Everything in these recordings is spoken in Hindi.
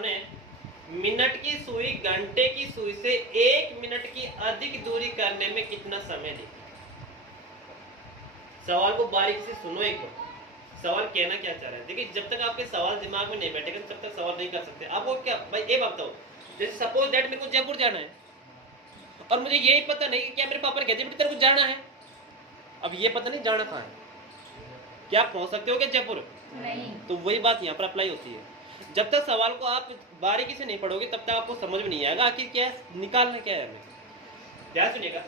सामने मिनट की सुई घंटे की सुई से 1 मिनट की अधिक दूरी करने में कितना समय लेगी। सवाल को बारीकी से सुनो एक बार, सवाल कहना क्या चाह रहा है। देखिए जब तक आपके सवाल दिमाग में नहीं बैठेगा तब तक सवाल नहीं कर सकते। आपको क्या भाई ये बताओ, जैसे सपोज दैट मेरे को जयपुर जाना है और मुझे यही पता नहीं कि क्या मेरे पापा ने कहते हैं तेरे को जाना है, अब ये पता नहीं जाना कहाँ है, क्या पहुंच सकते हो क्या जयपुर? नहीं। तो वही बात यहाँ पर अप्लाई होती है। जब तक सवाल को आप बारीकी से नहीं पढ़ोगे तब तक आपको समझ में नहीं आएगा आखिर क्या निकालना क्या है हमें। ध्यान सुनिएगा,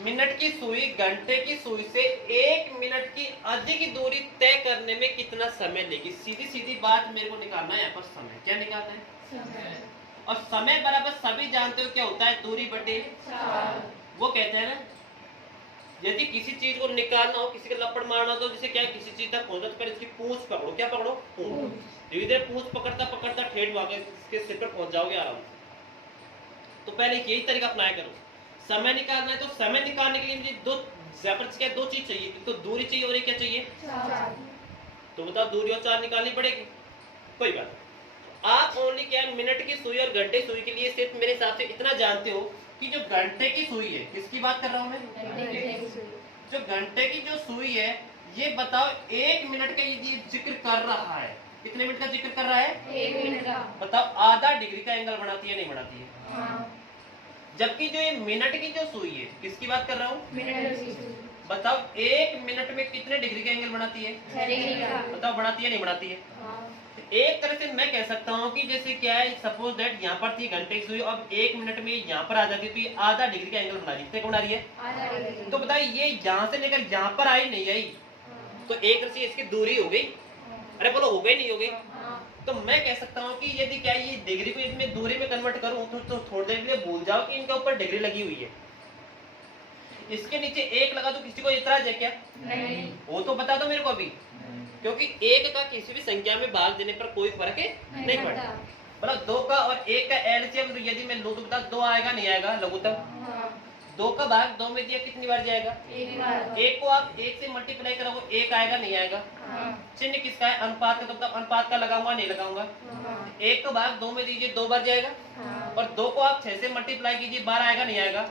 मिनट की सुई घंटे की सुई से 1 मिनट की अधिक दूरी तय करने में कितना समय लेगी। सीधी सीधी बात मेरे को निकालना है यहाँ पर समय। क्या निकालना है? समय। और समय बराबर सभी जानते हो क्या होता है, दूरी बटे वो कहते हैं ना, यदि किसी चीज को निकालना हो, किसी का लपड़ मारना हो तो जैसे क्या किसी चीज तक पहुंचना तो पहले इसकी पूंछ पकड़ो। क्या पकड़ो? पूंछ। धीरे धीरे पूंछ पकड़ता पकड़ता ठेठ वाके इसके सिर पर पहुंच जाओगे आराम से। तो पहले यही तरीका अपनाया करो। समय निकालना है तो समय निकालने के लिए मुझे दो चीज चाहिए, तो दूरी चाहिए और एक क्या चाहिए? तो बताओ दूरी और चाल निकालनी पड़ेगी। कोई बात, आप ओनली क्या मिनट की सुई और घंटे सुई के लिए सिर्फ मेरे हिसाब से इतना जानते हो कि जो घंटे की सुई है, किसकी बात कर रहा हूं मैं? जो घंटे की जो सुई है ये बताओ 1 मिनट का ये जिक्र कर रहा है। कितने मिनट का जिक्र कर रहा है? 1 मिनट का। बताओ आधा डिग्री का एंगल बनाती है नहीं बनाती है? हाँ। जबकि जो ये मिनट की जो सुई है किसकी बात कर रहा हूँ? मिनट की सुई। बताओ 1 मिनट में कितने डिग्री का एंगल बनाती है? 6 डिग्री का। बताओ बनाती है नहीं बनाती है? हाँ। एक तरह से मैं कह सकता हूँ कि जैसे क्या है, सपोज दैट यहाँ पर थी घंटे की सुई, अब 1 मिनट में यहाँ पर आ जाती है तो ये आधा डिग्री का एंगल बना रही है। कितने को बना रही है? आधा डिग्री। तो बताइए ये यहाँ से लेकर यहाँ पर आई नहीं आई, तो एक तरह से इसकी दूरी हो गई। अरे बोलो हो गई नहीं हो गई? तो मैं कह सकता हूँ कि यदि क्या ये डिग्री को इसमें दूरी में कन्वर्ट करूँ तो थोड़ी देर के लिए भूल जाओ कि इनके ऊपर डिग्री लगी हुई है। इसके नीचे 1 लगा तो किसी को इतराज है क्या? नहीं। वो तो बता दो मेरे को अभी, क्योंकि 1 का किसी भी संख्या में भाग देने पर कोई फर्क नहीं पड़ता। मतलब 2 का और 1 का एलसीएम यदि मैं लूं तो बता 2 आएगा नहीं आएगा लघुत्तम? 2 का भाग 2 में दिया कितनी बार जाएगा? 1 बार। 1 को आप 1 से मल्टीप्लाई करोगे 1 आएगा नहीं आएगा? चिन्ह किसका है? अनुपात का, तो मतलब अनुपात का लगाऊंगा नहीं लगाऊंगा? 1 का भाग 2 में दीजिए 2 बार जाएगा, और 2 को आप 6 से मल्टीप्लाई कीजिए 12 आएगा नहीं आएगा?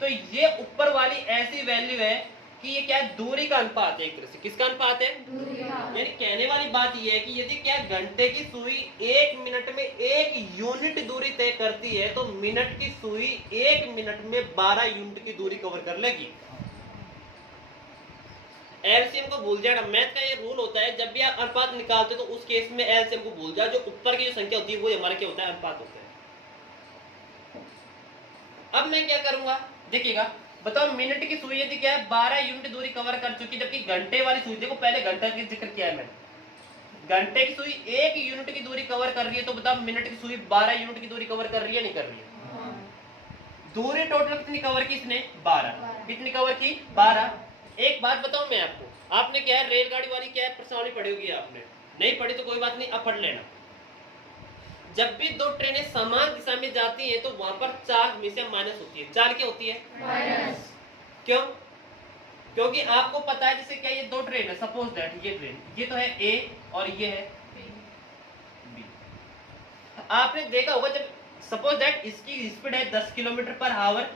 तो ये ऊपर वाली ऐसी वैल्यू है कि ये क्या है? दूरी का अनुपात है एक तरह से। किसका अनुपात है? यानी कहने वाली बात ये है कि यदि क्या घंटे की सुई 1 मिनट में 1 यूनिट दूरी तय करती है तो मिनट की सुई 1 मिनट में 12 यूनिट की दूरी कवर कर लेगी। एलसीएम को भूल जाना, मैथ का ये रूल होता है, जब भी आप अनुपात निकालते हो तो उस केस में एलसीएम को भूल जाओ। जो ऊपर की जो संख्या होती है वो हमारा क्या होता है? अनुपात होता है। अब मैं क्या करूंगा देखिएगा, बताओ मिनट की सुई यदि क्या है 12 यूनिट दूरी कवर कर चुकी, जबकि घंटे वाली सुई, देखो पहले घंटा का जिक्र किया है मैंने, घंटे की सुई 1 यूनिट की दूरी कवर कर रही है, तो बताओ मिनट की सुई 12 यूनिट की दूरी कवर कर रही है नहीं कर रही है? दूरी टोटल कितनी कवर की इसने? 12। कितनी कवर की? 12। एक बात बताऊं मैं आपको, आपने क्या है रेलगाड़ी वाली क्या है प्रश्नावली पढ़ी होगी, आपने नहीं पढ़ी तो कोई बात नहीं, अब पढ़ लेना। जब भी 2 ट्रेनें समान दिशा में जाती हैं तो वहां पर चाल हमेशा माइनस होती है। चाल क्या होती है? माइनस। क्यों? क्योंकि आपको पता है जैसे क्या ये 2 ट्रेन है, सपोज दैट ये ट्रेन, ये तो है ए और ये है बी। आपने देखा होगा जब सपोज दैट इसकी स्पीड है 10 किलोमीटर पर आवर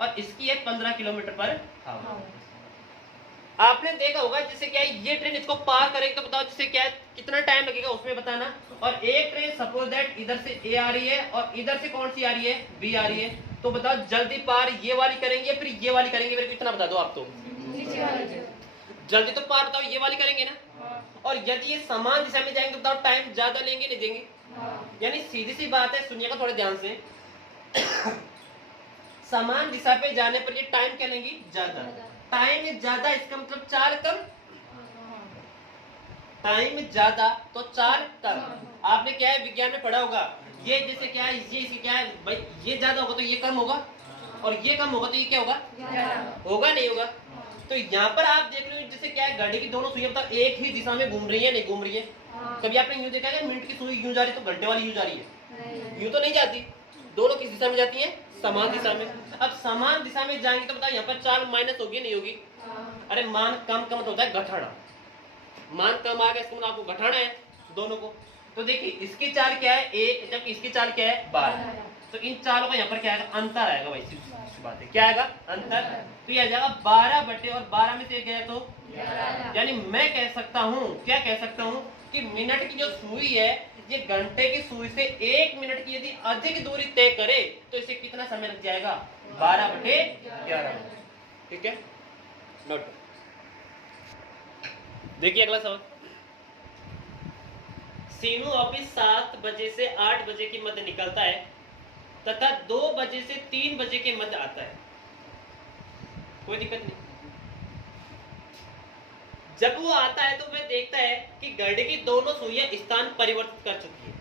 और इसकी है 15 किलोमीटर पर आवर। आपने देखा होगा जैसे क्या है ये ट्रेन इसको पार करेगी तो बताओ जैसे क्या है कितना टाइम लगेगा उसमें बताना। और एक ट्रेन सपोज दैट इधर से ए आ रही है और इधर से कौन सी आ रही है? बी आ रही है, तो बताओ जल्दी पार ये वाली करेंगे फिर ये वाली करेंगे? मेरे को इतना बता दो आप, तो जल्दी तो पार बताओ ये वाली करेंगे ना। और यदि ये समान दिशा में जाएंगे तो बताओ टाइम ज्यादा लेंगे नहीं देंगे? यानी सीधी सी बात है, सुनिएगा थोड़े ध्यान से, समान दिशा पे जाने पर ये टाइम क्या लेंगी? ज्यादा। टाइम ज्यादा इसका मतलब चाल कम, टाइम ज्यादा तो चाल कम। आपने क्या है विज्ञान में पढ़ा होगा, ये जैसे क्या है ये क्या है भाई, ये ज्यादा होगा तो ये कम होगा और ये कम होगा तो ये क्या होगा? होगा नहीं होगा? तो यहाँ पर आप देख रहे हो जैसे क्या है घड़ी की दोनों सुइयां बताओ एक ही दिशा में घूम रही है नहीं घूम रही है? कभी आपने यूं देखा है मिनट की सुई यूं जा रही तो घंटे वाली यूं जा रही है? यूं तो नहीं जाती, दोनों किस दिशा में जाती है? समान दिशा में। अब समान दिशा में जाएंगे तो बताओ यहाँ पर चाल माइनस होगी नहीं होगी? अरे मान कम कम तो होता है घटाना, मान कम आ गया इसको आपको घटाना है दोनों को, तो देखिए इसकी चाल क्या है 1, जबकि इसकी चाल क्या है 12। तो इन चालों का यहाँ पर क्या आएगा, अंतर आएगा भाई, सीधी बात है, क्या आएगा, अंतर। तो ये आ जाएगा 12 बटे और 12 में से गया तो 11। यानी मैं कह सकता हूँ, क्या कह सकता हूँ कि मिनट की जो सुई है ये घंटे की सुई से 1 मिनट की यदि अधिक दूरी तय करे तो इसे कितना समय लग जाएगा, 12 बटे 11। ठीक है, नोट। देखिए अगला सवाल। सीनू ऑफिस 7 बजे से 8 बजे के मध्य निकलता है तथा 2 बजे से 3 बजे के मध्य आता है। कोई दिक्कत नहीं। जब वो आता है तो वह देखता है कि घड़ी की दोनों सुइयां स्थान परिवर्तित कर चुकी है।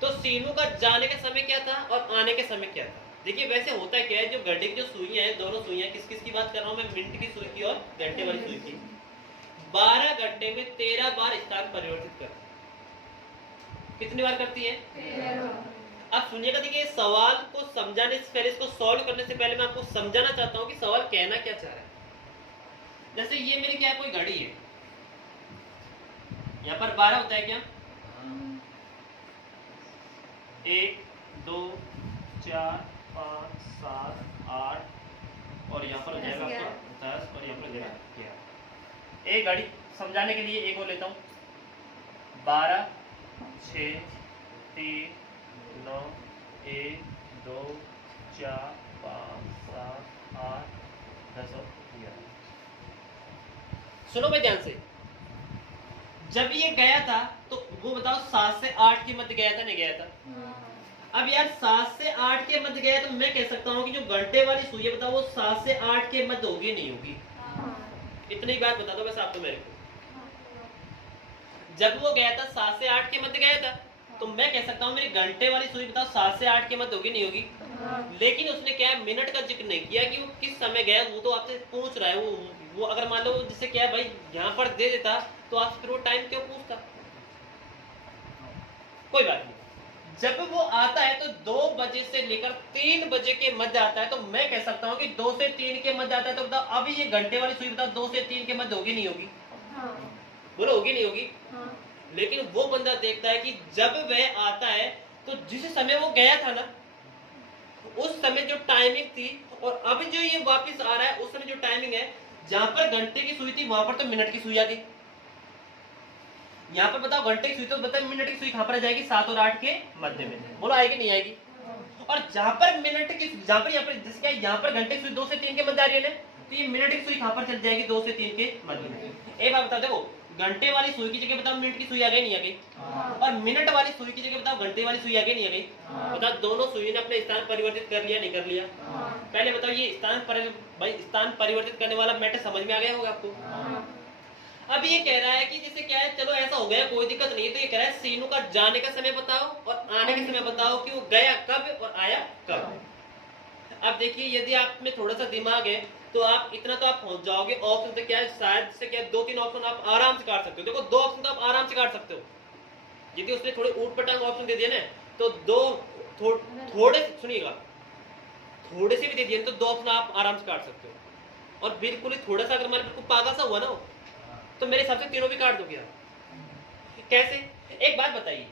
तो सीनू का जाने का समय क्या था और आने का समय क्या था। देखिए वैसे होता क्या है, जो घड़ी की जो सुइयां हैं, दोनों सुइयां किस किस की बात कर रहा हूं मैं, मिनट की सुई की और घंटे वाली सुई की। 12 घंटे में 13 बार स्थान परिवर्तित करती है। कितनी बार करती है, 13। अब सुनिएगा, देखिए सवाल को समझाने से पहले, इसको सॉल्व करने से पहले मैं आपको समझाना चाहता हूं कि सवाल कहना क्या चाह रहा है। जैसे ये मेरी क्या कोई घड़ी है, यहाँ पर 12 होता है क्या, 1 2 4 5 7 8 और यहाँ पर हो जाएगा आपका 10 और यहाँ पर हो जाएगा 11। एक घड़ी समझाने के लिए एक और लेता हूँ, 12 6 3 9 1 2 4 5 7 8 10 और 11। सुनो भाई ध्यान से, जब ये गया था तो वो बताओ 7 से 8 के मध्य गया था, नहीं गया था। अब यार 7 से 8 के मध्य गया तो मैं कह सकता हूँ कि जो घंटे वाली सुई है बताओ वो 7 से 8 के मध्य होगी नहीं होगी। इतनी बात बता दो बस आप तो मेरे को। जब वो गया था 7 से 8 के मध्य गया था तो मैं कह सकता हूँ मेरी घंटे वाली सुई बताओ 7 से 8 के मध्य होगी नहीं होगी। लेकिन उसने क्या है, मिनट का जिक्र नहीं किया कि वो किस समय गया, वो तो आपसे पूछ रहा है। वो अगर मान लो जिससे क्या है भाई यहाँ पर दे देता तो आपसे फिर वो टाइम क्यों पूछता। कोई बात नहीं। जब वो आता है तो 2 बजे से लेकर 3 बजे के मध्य आता है तो मैं कह सकता हूँ कि 2 से 3 के मध्य आता है। तो बताओ अभी ये घंटे वाली सुई बताओ 2 से 3 के मध्य होगी नहीं होगी। बोलो होगी नहीं होगी। लेकिन वो बंदा देखता है कि जब वह आता है तो जिस समय वो गया था ना उस समय जो टाइमिंग थी और अभी जो ये वापस आ रहा है उस समय जो टाइमिंग है, जहां पर घंटे की सुई थी वहां पर तो मिनट की सुई आ गई। यहाँ पर बताओ घंटे की सुई तो बताओ मिनट की सुई कहां पर आ जाएगी, 7 और 8 के मध्य में। बोलो आएगी नहीं आएगी। और जहां पर मिनट की, जहां पर यहाँ पर जैसे क्या यहाँ पर घंटे की सुई 2 से 3 के मध्य आ रही है ना, तो ये मिनट की सुई कहां पर चल जाएगी, 2 से 3 के मध्य में। एक बात बता, देखो घंटे वाली सुई की जगह बताओ मिनट की सुई आ गई नहीं आ गई, और मिनट वाली सुई की जगह बताओ घंटे वाली सुई आ गई नहीं आ गई। बताओ दोनों सुई ने अपने स्थान परिवर्तित कर लिया नहीं कर लिया। पहले बताओ ये स्थान परिवर्तित करने वाला मैटर समझ में आ गया होगा आपको। अब ये कह रहा है कि जैसे क्या है, चलो ऐसा हो गया कोई दिक्कत नहीं। तो ये कह रहा है सीनू का जाने का समय बताओ और आने का समय बताओ कि वो गया कब और आया कब। अब देखिए यदि आप में थोड़ा सा दिमाग है तो आप इतना तो आप पहुंच जाओगे। ऑप्शन से क्या है, शायद से क्या 2-3 ऑप्शन आप आराम से काट सकते हो। देखो 2 ऑप्शन तो आप आराम से काट सकते हो। यदि उसने थोड़े ऊट पटांग ऑप्शन दे दिए ना तो थोड़े सुनिएगा, थोड़े से भी दे दिए तो 2 ऑप्शन आप आराम से काट सकते हो। और बिल्कुल ही थोड़ा सा अगर मान बिल्कुल पागल सा हुआ ना तो मेरे हिसाब से तीनों भी काट दोगे आप। कैसे, एक बात बताइए,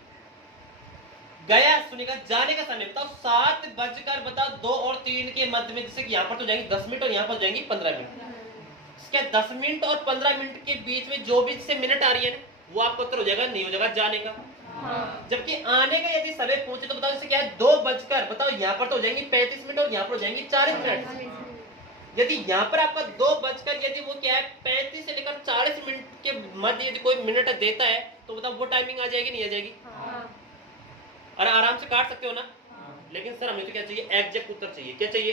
गया सुनिएगा जाने का समय बताओ 7 बजकर बताओ 2 और 3 के मध्य में, जैसे कि यहाँ पर तो जाएंगे 10 मिनट और यहाँ पर जाएंगी 15 मिनट। क्या 10 मिनट और 15 मिनट के बीच में जो भी से मिनट आ रही है ना वो आपका उत्तर हो जाएगा नहीं हो जाएगा जाने का। जबकि आने का यदि समय पूछे तो बताओ जैसे क्या है 2 बजकर बताओ यहाँ पर तो हो जाएंगी 35 मिनट और यहाँ पर हो जाएंगी 40 मिनट। यदि यहाँ पर आपका 2 बजकर यदि वो क्या है 35 से लेकर 40 मिनट के मध्य यदि कोई मिनट देता है तो बताओ वो टाइमिंग आ जाएगी नहीं आ जाएगी। अरे आराम से काट सकते हो ना। लेकिन सर हमें तो क्या चाहिए, एग्जैक्ट उत्तर चाहिए। क्या चाहिए,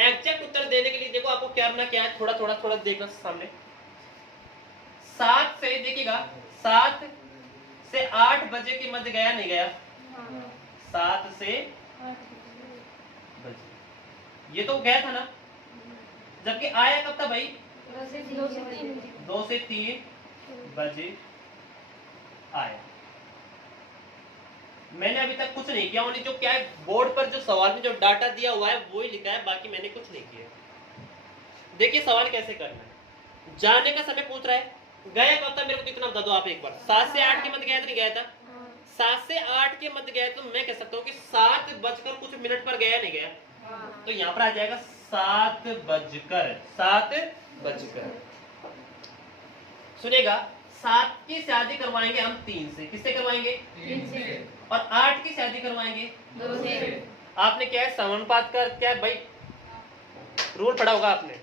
एग्जैक्ट उत्तर देने के लिए देखो आपको क्या करना क्या है, थोड़ा देखना सामने। 7 से देखिएगा 7 से 8 बजे के मध्य गया नहीं गया, 7 से बजे ये तो गया था ना। जबकि आया कब था भाई, 2 से 3 बजे आया। मैंने अभी तक कुछ नहीं किया, जो क्या है बोर्ड पर जो सवाल में जो डाटा दिया हुआ है वो ही लिखा है, बाकी मैंने कुछ नहीं किया। देखिए सवाल कैसे करना है। जाने का समय पूछ रहा है गया कब था मेरे को कितना बता दो आप एक बार। 7 से 8 के मध्य गया था, नहीं गया था? 7 से 8 के मध्य गया, तो मैं कह सकता हूँ कि 7 बजकर कुछ मिनट पर गया, नहीं गया? तो यहाँ पर आ जाएगा 7 बजकर। सुनेगा, 7 की शादी करवाएंगे हम 3 से। किससे करवाएंगे? 3 से। और 8 की शादी करवाएंगे 2 से। आपने क्या है, समानुपात का क्या है भाई, रूल पढ़ा होगा आपने,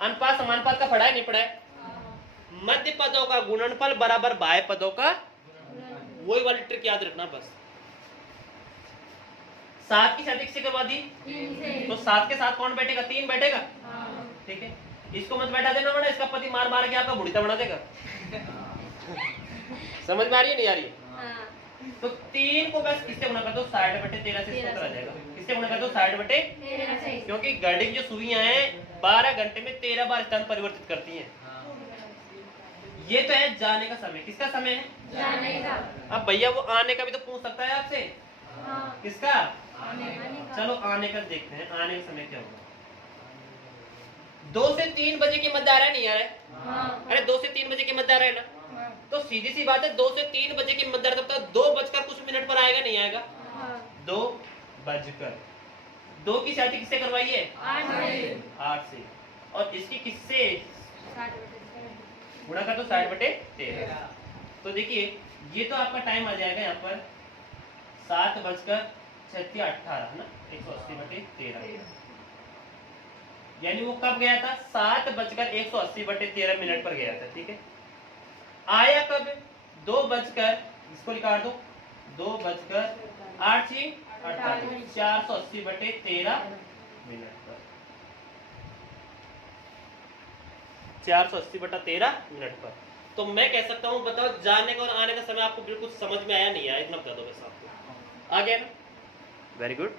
अनुपात समानुपात का पढ़ा है, नहीं पढ़ा है? मध्य पदों का गुणनफल बराबर बाह्य पदों का, वही वाली ट्रिक याद रखना बस। 7 की शादी किससे करवा दी? 3 से। तो 7 के साथ कौन बैठेगा? 3 बैठेगा, हाँ। ठीक है। इसको मत बैठा देना, बड़ा इसका पति मार मार के आपका बुढ़िता बना देगा। समझ में आ रही है, नहीं आ रही है? हाँ। तो 3 को बस किससे गुणा कर दो? 60/13 से इसको करा जाएगा। किससे गुणा कर दो? 60/13 13 से। क्योंकि गणित जो सुइयां हैं 12 घंटे में 13 बार स्थान परिवर्तित करती हैं। ये तो है जाने का समय। किसका समय है? जाने का। अब भैया वो आने का भी तो पूछ सकता है आपसे। हाँ। किसका? आने का। चलो आने का देखते हैं, आने का समय क्या होगा। 2 से 3 बजे के मध्य आ रहा है, नहीं आ रहा है? हाँ। अरे 2 से 3 बजे के मध्य आ रहा है ना, हाँ। तो सीधी सी बात है 2 से 3 बजे के मध्य तब तक 2 बजकर कुछ मिनट पर आएगा, नहीं आएगा? हाँ। 2 बजकर। 2 की शादी किससे करवाई है? 8 से। 8 से। और इसकी किससे 60/13। गुणा कर दो? 60/13। तो देखिए ये तो आपका टाइम आ जाएगा यहाँ पर 7:36 है ना, 180/13। यानी वो कब गया था? 7:180/13 पर गया था, ठीक है। आया कब? 2 बजकर, इसको निकाल दो, 2:08 480/13 मिनट पर, 480/13 मिनट पर। तो मैं कह सकता हूँ, बताओ जाने का और आने का समय आपको बिल्कुल समझ में आया, नहीं आया? इतना बता दो बस आपको। आ गया ना? Very good.